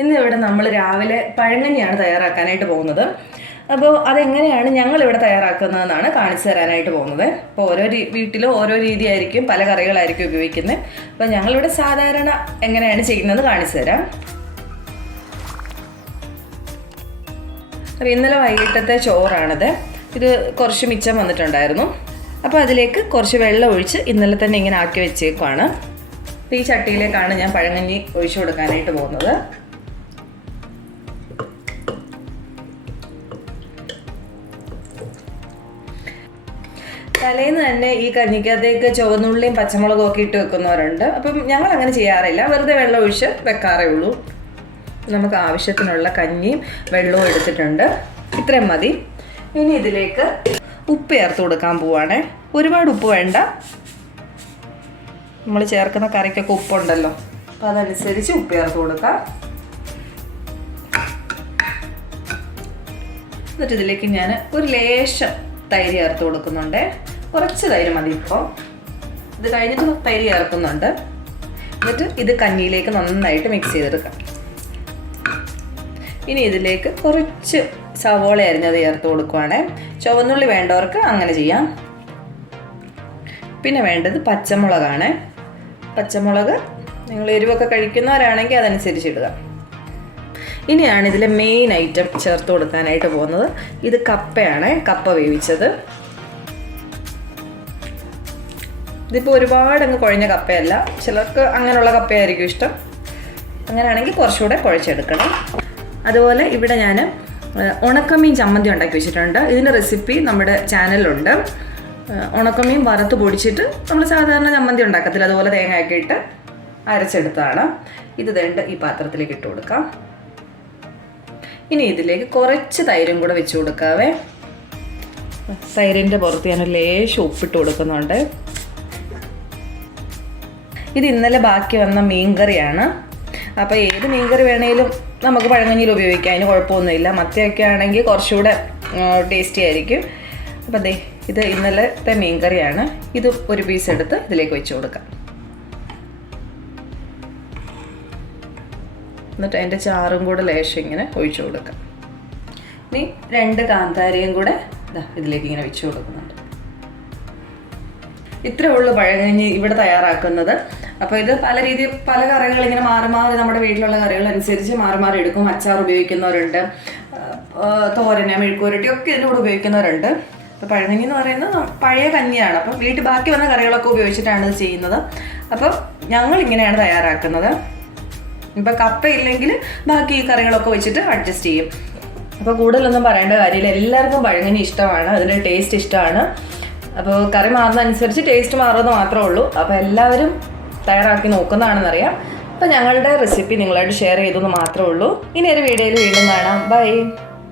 ഇന്ന് ഇവിടെ നമ്മൾ രാവിലെ പഴങ്കഞ്ഞിയാണ് തയ്യാറാക്കാനായിട്ട് പോകുന്നത്. അപ്പോൾ അതെങ്ങനെയാണ് ഞങ്ങളിവിടെ തയ്യാറാക്കുന്നതെന്നാണ് കാണിച്ചു തരാനായിട്ട് പോകുന്നത്. അപ്പോൾ ഓരോ വീട്ടിലും ഓരോ രീതിയായിരിക്കും, പല കറികളായിരിക്കും ഉപയോഗിക്കുന്നത്. അപ്പോൾ ഞങ്ങളിവിടെ സാധാരണ എങ്ങനെയാണ് ചെയ്യുന്നത് കാണിച്ചു തരാം. അപ്പോൾ ഇന്നലെ വൈകിട്ടത്തെ ചോറാണത്. ഇത് കുറച്ച് മിച്ചം വന്നിട്ടുണ്ടായിരുന്നു. അപ്പോൾ അതിലേക്ക് കുറച്ച് വെള്ളം ഒഴിച്ച് ഇന്നലെ തന്നെ ഇങ്ങനെ ആക്കി വെച്ചേക്കുവാണ്. അപ്പോൾ ഈ ചട്ടിയിലേക്കാണ് ഞാൻ പഴങ്കഞ്ഞി ഒഴിച്ചു കൊടുക്കാനായിട്ട് പോകുന്നത്. തലേന്ന് തന്നെ ഈ കഞ്ഞിക്കകത്തേക്ക് ചുവന്നുള്ളിയും പച്ചമുളകും ഒക്കെ ഇട്ട് വെക്കുന്നവരുണ്ട്. അപ്പം ഞങ്ങൾ അങ്ങനെ ചെയ്യാറില്ല, വെറുതെ വെള്ളം ഒഴിച്ച് വെക്കാറേ ഉള്ളൂ. നമുക്ക് ആവശ്യത്തിനുള്ള കഞ്ഞിയും വെള്ളവും എടുത്തിട്ടുണ്ട്, ഇത്രയും മതി. ഇനി ഇതിലേക്ക് ഉപ്പ് ചേർത്ത് കൊടുക്കാൻ പോവാണേ. ഒരുപാട് ഉപ്പ് വേണ്ട, നമ്മൾ ചേർക്കുന്ന കറിക്കൊക്കെ ഉപ്പുണ്ടല്ലോ, അപ്പോൾ അതനുസരിച്ച് ഉപ്പ് ചേർത്ത് കൊടുക്കാം. എന്നിട്ട് ഇതിലേക്ക് ഞാൻ ഒരു ലേശം തൈര് ചേർത്ത് കൊടുക്കുന്നുണ്ട്. കുറച്ച് തൈര് മതി. ഇപ്പോൾ ഇത് കഴിഞ്ഞിട്ട് തൈര് ചേർക്കുന്നുണ്ട്. എന്നിട്ട് ഇത് കഞ്ഞിയിലേക്ക് നന്നായിട്ട് മിക്സ് ചെയ്തെടുക്കാം. ഇനി ഇതിലേക്ക് കുറച്ച് സവോള അരിഞ്ഞത് ചേർത്ത് കൊടുക്കുവാണേ. ചുവന്നുള്ളി വേണ്ടവർക്ക് അങ്ങനെ ചെയ്യാം. പിന്നെ വേണ്ടത് പച്ചമുളകാണ്. പച്ചമുളക് നിങ്ങൾ എരിവൊക്കെ കഴിക്കുന്നവരാണെങ്കിൽ അതനുസരിച്ച് ഇടുക. ഇനിയാണ് ഇതിലെ മെയിൻ ഐറ്റം ചേർത്ത് കൊടുക്കാനായിട്ട് പോകുന്നത്. ഇത് കപ്പയാണ്, കപ്പ വേവിച്ചത്. ഇതിപ്പോൾ ഒരുപാട് അങ്ങ് കുഴഞ്ഞ കപ്പയല്ല, ചിലർക്ക് അങ്ങനെയുള്ള കപ്പയായിരിക്കും ഇഷ്ടം. അങ്ങനെയാണെങ്കിൽ കുറച്ചുകൂടെ കുഴച്ചെടുക്കണം. അതുപോലെ ഇവിടെ ഞാൻ ഉണക്കമീൻ ചമ്മന്തി ഉണ്ടാക്കി വെച്ചിട്ടുണ്ട്. ഇതിൻ്റെ റെസിപ്പി നമ്മുടെ ചാനലിലുണ്ട്. ഉണക്കമീൻ വറുത്ത് പൊടിച്ചിട്ട് നമ്മൾ സാധാരണ ചമ്മന്തി ഉണ്ടാക്കത്തില്ല, അതുപോലെ തേങ്ങയൊക്കെ ഇട്ട് അരച്ചെടുത്താണ്. ഇത് വേണ്ട ഈ പാത്രത്തിലേക്ക് ഇട്ട് കൊടുക്കാം. ഇനി ഇതിലേക്ക് കുറച്ച് തൈരും കൂടെ വെച്ച് കൊടുക്കാവേ. തൈരിൻ്റെ പുറത്ത് ഞാൻ ലേശം ഉപ്പിട്ട് കൊടുക്കുന്നുണ്ട്. ഇത് ഇന്നലെ ബാക്കി വന്ന മീൻകറിയാണ്. അപ്പോൾ ഏത് മീൻകറി വേണമെങ്കിലും നമുക്ക് പഴങ്കഞ്ഞിയിൽ ഉപയോഗിക്കാം, അതിന് കുഴപ്പമൊന്നുമില്ല. മത്തിയൊക്കെ ആണെങ്കിൽ കുറച്ചുകൂടെ ടേസ്റ്റി ആയിരിക്കും. അപ്പോൾ ദേ ഇത് ഇന്നലത്തെ മീൻകറിയാണ്. ഇത് ഒരു പീസ് എടുത്ത് ഇതിലേക്ക് വെച്ച് കൊടുക്കാം. എന്നിട്ട് അതിൻ്റെ ചാറും കൂടെ ലേശം ഇങ്ങനെ ഒഴിച്ചു കൊടുക്കാം. ഇനി 2 കാന്താരിയും കൂടെ ഇതിലേക്ക് ഇങ്ങനെ വെച്ച് കൊടുക്കുന്നുണ്ട്. ഇത്രേ ഉള്ളൂ പഴങ്കഞ്ഞി ഇവിടെ തയ്യാറാക്കുന്നത്. അപ്പോൾ ഇത് പല രീതിയിൽ പല കറികൾ ഇങ്ങനെ മാറി മാറി നമ്മുടെ വീട്ടിലുള്ള കറികൾ അനുസരിച്ച് മാറി മാറി എടുക്കും. അച്ചാർ ഉപയോഗിക്കുന്നവരുണ്ട്, തോരന്, മെഴുക്കുവരട്ടി ഒക്കെ ഇതിൻ്റെ കൂടെ ഉപയോഗിക്കുന്നവരുണ്ട്. അപ്പോൾ പഴങ്കഞ്ഞി എന്ന് പറയുന്നത് പഴയ കഞ്ഞിയാണ്. അപ്പം വീട്ടിൽ ബാക്കി വന്ന കറികളൊക്കെ ഉപയോഗിച്ചിട്ടാണ് ഇത് ചെയ്യുന്നത്. അപ്പം ഞങ്ങൾ ഇങ്ങനെയാണ് തയ്യാറാക്കുന്നത്. ഇപ്പം കപ്പ ഇല്ലെങ്കിൽ ബാക്കി ഈ കറികളൊക്കെ വെച്ചിട്ട് അഡ്ജസ്റ്റ് ചെയ്യും. അപ്പോൾ കൂടുതലൊന്നും പറയേണ്ട കാര്യമില്ല, എല്ലാവർക്കും പഴങ്കഞ്ഞി ഇഷ്ടമാണ്, അതിൻ്റെ ടേസ്റ്റ് ഇഷ്ടമാണ്. അപ്പോൾ കറി മാറുന്നതനുസരിച്ച് ടേസ്റ്റ് മാറുന്നത് മാത്രമേ ഉള്ളൂ. അപ്പോൾ എല്ലാവരും തയ്യാറാക്കി നോക്കുന്നതാണെന്നറിയാം. അപ്പോൾ ഞങ്ങളുടെ റെസിപ്പി നിങ്ങളായിട്ട് ഷെയർ ചെയ്തെന്ന് മാത്രമേ ഉള്ളൂ. ഇനി ഒരു വീഡിയോയിൽ വീണ്ടും കാണാം. ബൈ.